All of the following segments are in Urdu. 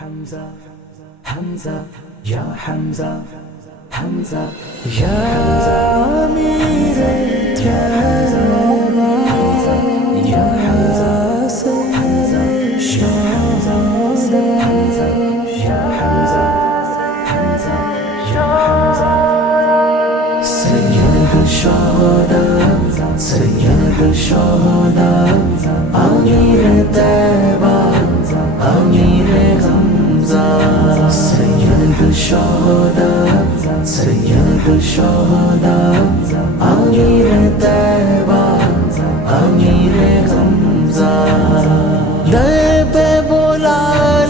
حمزہ حمزہ یا حمزہ حمزہ یا امیر الجبا یا حمزہ سید الشہداء یا حمزہ حمزہ یا حمزہ سید الشہداء سید الشہداء امیر طیبہ امیر حمزہ سید الشہداء سید الشہداء امیر طیبہ امیر حمزہ در پہ بلا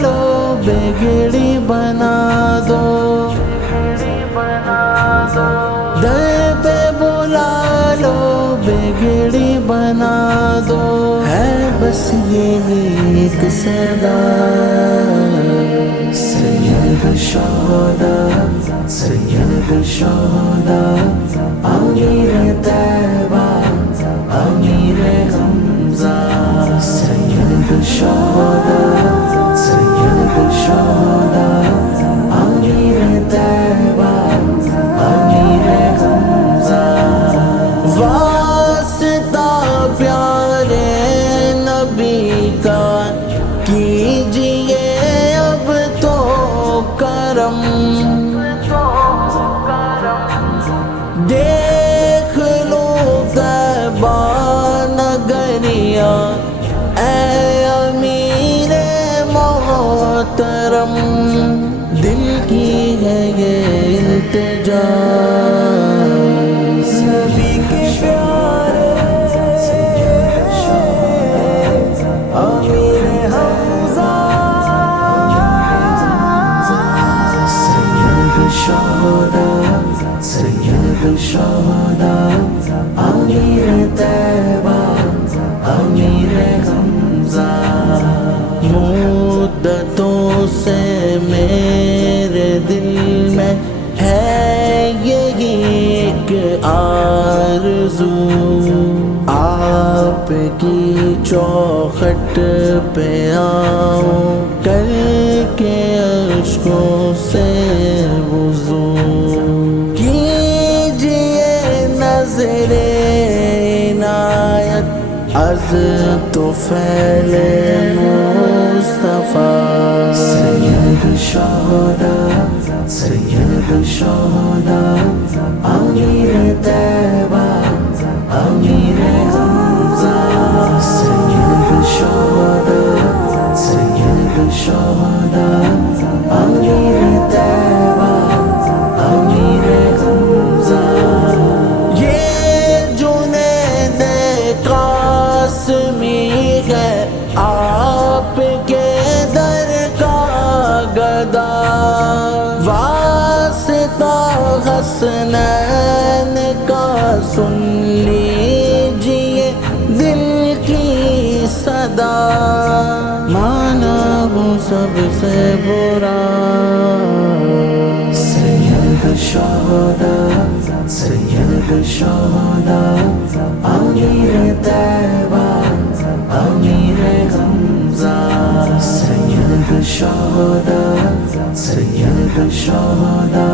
لو بگڑی بنا دو در پہ بلا لو بگڑی بنا دو ہے بس یہ ایک صدا سید الشہداء سید الشہداء امیر طیبہ امیر حمزہ سید الشہداء سید الشہداء امیر طیبہ امیر حمزہ واسطہ پیارے نبی کا کیجئے اب تو کرم دیکھ لو طیبہ نگریہ اے امیر محترم دل کی ہے یہ التجا نبی کے پیارے امیر حمزہ سید الشہداء سید الشہداء امیر طیبہ امیر حمزہ مدتوں سے میرے دل میں ہے یہی ایک آرزو آپ کی چوکھٹ پہ آؤں کر کے اشکوں سے وضو کیجئے نظر عنایت از طفیل مصطفیٰ سید الشہداء سید الشہداء امیر طیبہ امیر حمزہ سید الشہداء سید الشہداء امیر طیبہ امیر حمزہ یہ جنید قاسمی ہے آپ کے در کا گدا واسطہ حسنین کا سن لیجئے دل کی صدا مانا ہوں سب سے برا سید الشہداء سید الشہداء امیر طیبہ امیر حمزہ سید الشہداء سید الشہداء